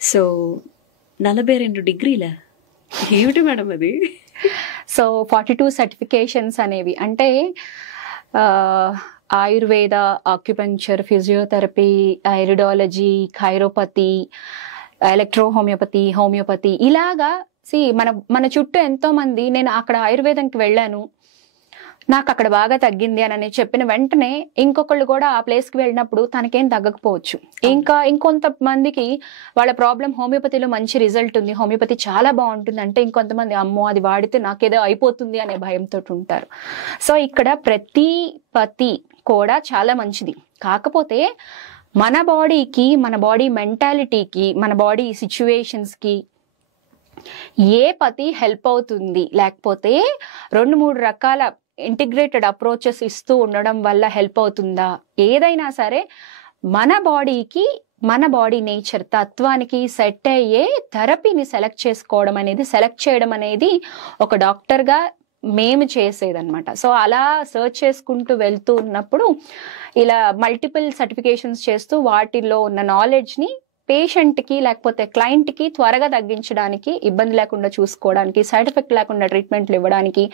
So 42 డిగ్రీలా? ఏమిటి madam అది? So 42 certifications అనేవి అంటే ఆయుర్వేద, ఆక్యుపంక్చర్, ఫిజియోథెరపీ, ఐరిడాలజీ, ఖైరోపతి, హోమియోపతి ఇలాగా. మన చుట్టూ ఎంతో మంది నేను అక్కడ ఆయుర్వేదంకి వెళ్ళాను, నాకు అక్కడ బాగా తగ్గింది అని చెప్పిన వెంటనే ఇంకొకళ్ళు కూడా ఆ ప్లేస్కి వెళ్ళినప్పుడు తనకేం తగ్గకపోవచ్చు. ఇంకొంతమందికి వాళ్ళ ప్రాబ్లం హోమియోపతిలో మంచి రిజల్ట్ ఉంది, హోమియోపతి చాలా బాగుంటుంది అంటే ఇంకొంతమంది అమ్మో అది వాడితే నాకేదో అయిపోతుంది అనే భయంతో ఉంటారు. సో ఇక్కడ ప్రతి పతి కూడా చాలా మంచిది. కాకపోతే మన బాడీకి, మన బాడీ మెంటాలిటీకి, మన బాడీ సిచ్యువేషన్స్కి ఏ పతి హెల్ప్ అవుతుంది, లేకపోతే 2-3 రకాల ఇంటిగ్రేటెడ్ అప్రోచెస్ ఇస్తూ ఉండడం వల్ల హెల్ప్ అవుతుందా, ఏదైనా సరే మన బాడీకి, మన బాడీ నేచర్ తత్వానికి సెట్ అయ్యే థెరపీని సెలెక్ట్ చేయడం అనేది ఒక డాక్టర్గా మేము చేసేదన్నమాట. సో అలా సర్చ్ చేసుకుంటూ వెళ్తూ ఉన్నప్పుడు ఇలా మల్టిపుల్ సర్టిఫికేషన్స్ చేస్తూ వాటిల్లో ఉన్న నాలెడ్జ్ని పేషెంట్కి లేకపోతే క్లయింట్కి త్వరగా తగ్గించడానికి, ఇబ్బంది లేకుండా చూసుకోవడానికి, సైడ్ ఎఫెక్ట్ లేకుండా ట్రీట్మెంట్లు ఇవ్వడానికి,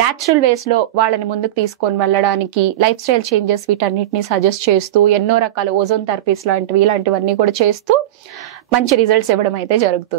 న్యాచురల్ వేస్లో వాళ్ళని ముందుకు తీసుకొని వెళ్ళడానికి, లైఫ్ స్టైల్ చేంజెస్ వీటన్నిటిని సజెస్ట్ చేస్తూ ఎన్నో రకాల ఓజోన్ థెరపీస్ ఇలాంటివన్నీ కూడా చేస్తూ మంచి రిజల్ట్స్ ఇవ్వడం అయితే జరుగుతుంది.